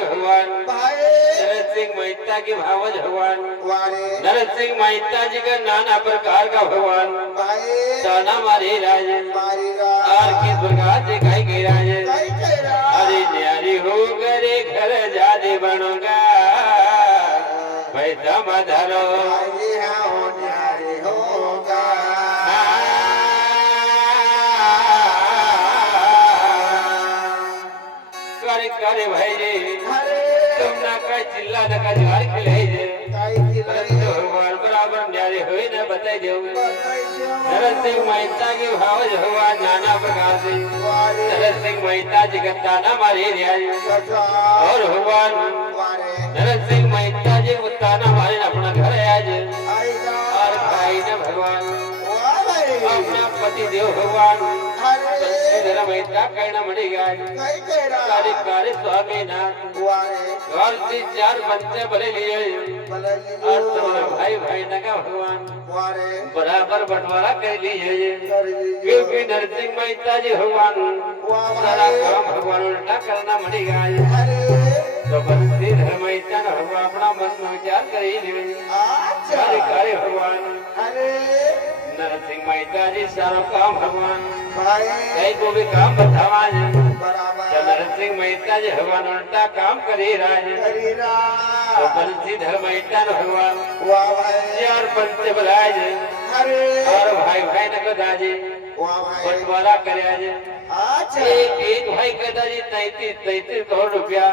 भगवान नरत सिंह मेहता के भावज भगवान नरत सिंह मेहता जी का नाना प्रकार का भगवान ताना मारे राज और किस प्रकार से कही गई राज अरे न्यारी हो गरे घर जादे बनूंगा भाई दम धरो करे भाई रे तुम ना का चिल्ला ना का झाड़ खिले रे भगवान बराबर न्यारे होए ना बताई दो नरत सिंह मेहता के भाव हुआ नाना प्रकार से नरत सिंह मेहता जी का ताना मारे रे और हुआ नरत सिंह मेहता जी को ताना मारे अपना घर आज और भाई ने भगवान अपना पति देव भगवान मेहता कहना मरेगा कार्य कार्य स्वामी नाथ और चार बच्चे बड़े लिए और तुम्हारा भाई भाई नगा भगवान बराबर बंटवारा कर लीजिए क्योंकि नरसिंह मेहता जी भगवान सारा काम भगवान उल्टा करना मरेगा तो बंसी धर्म मेहता ने भगवान अपना मन में विचार कर ही कार्य कार्य भगवान नरसिंह मेहता जी सारा काम भगवान कई को भी काम बतावा नरसिंह मेहता जी भगवान उल्टा काम करे राज तो बंसी धर्म मेहता ने भगवान चार पंच बलाज और भाई भाई ने कदा जी बंटवारा करे एक भाई कहता जी 33 करोड़ रुपया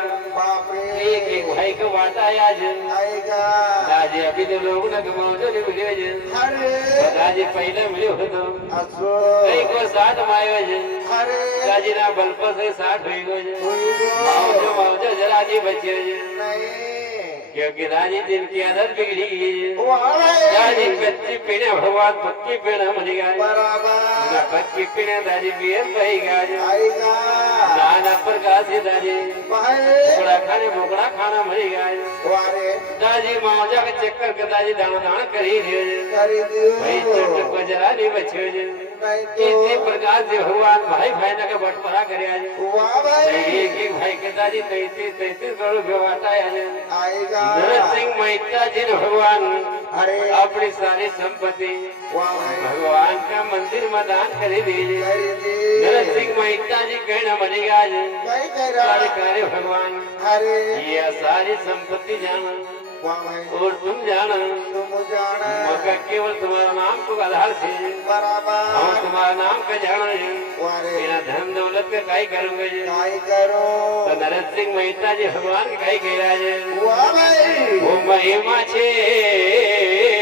एक भाई को बांटा आज दादी अभी तो लोग ना कमाओ मिले दादी पहले मिले हो तो कई को 60 मायो दादी ना बल्प से 60 मुआवजा जरा जी बचे क्योंकि दादी दिन की आदत बिगड़ी दादी कच्ची पीने भगवान पक्की पीना मनेगा ना पक्की पीने दादी बियर पहेगा नाना प्रकार से दादी बोकड़ा खाने बोकड़ा खाना मरेगा दादी मौजा के चक्कर के दादी दाना दाना करी भाई चोट को जरा नहीं बचे इसी प्रकार से भगवान भाई भाई ने का बंटवारा करे एक भाई के दादी 33 करोड़ रुपया बांटा नरत सिंह मेहता जी ने भगवान अपनी सारी संपत्ति भगवान का मंदिर में दान कर दीजिए नरत सिंह मेहता जी कहना बनेगा सारे कार्य भगवान ये सारी संपत्ति जाना और तुम जाना मगर केवल तुम्हारा नाम को आधार से हम तुम्हारा नाम का जाना मेरा धन दौलत का काई करूंगा तो नरत सिंह मेहता जी भगवान के काई कह रहा है वो महिमा छे